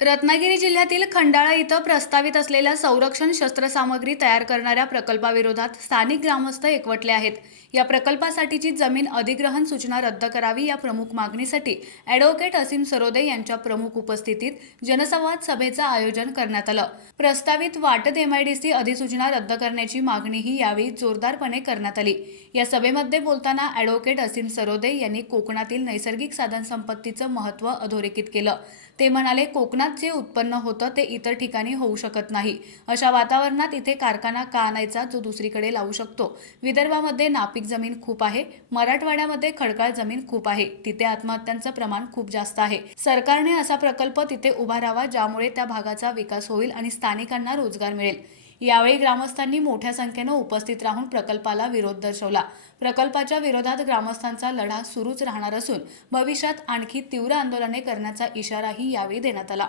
रत्नागिरी जिल्ह्यातील खंडाळा इथं प्रस्तावित असलेल्या संरक्षण शस्त्रसामग्री तयार करणाऱ्या प्रकल्पाविरोधात स्थानिक ग्रामस्थ एकवटले आहेत. या प्रकल्पासाठीची जमीन अधिग्रहण सूचना रद्द करावी या प्रमुख मागणीसाठी ॲडव्होकेट असीम सरोदे यांच्या प्रमुख उपस्थितीत जनसंवाद सभेचं आयोजन करण्यात आलं. प्रस्तावित वाटद MIDC अधिसूचना रद्द करण्याची मागणीही यावेळी जोरदारपणे करण्यात आली. या सभेमध्ये बोलताना ॲडव्होकेट असीम सरोदे यांनी कोकणातील नैसर्गिक साधनसंपत्तीचं महत्त्व अधोरेखित केलं. ते म्हणाले, कोकणात जे उत्पन्न होतं ते इतर ठिकाणी होऊ शकत नाही. अशा वातावरणात इथे कारखाना का आणायचा जो दुसरीकडे लावू शकतो? विदर्भामध्ये नापीक जमीन खूप आहे, मराठवाड्यामध्ये खडकाळ जमीन खूप आहे, तिथे आत्महत्यांचं प्रमाण खूप जास्त आहे. सरकारने असा प्रकल्प तिथे उभारावा ज्यामुळे त्या भागाचा विकास होईल आणि स्थानिकांना रोजगार मिळेल. यावेळी ग्रामस्थांनी मोठ्या संख्येनं उपस्थित राहून प्रकल्पाला विरोध दर्शवला. प्रकल्पाच्या विरोधात ग्रामस्थांचा लढा सुरूच राहणार असून भविष्यात आणखी तीव्र आंदोलने करण्याचा इशाराही यावेळी देण्यात आला.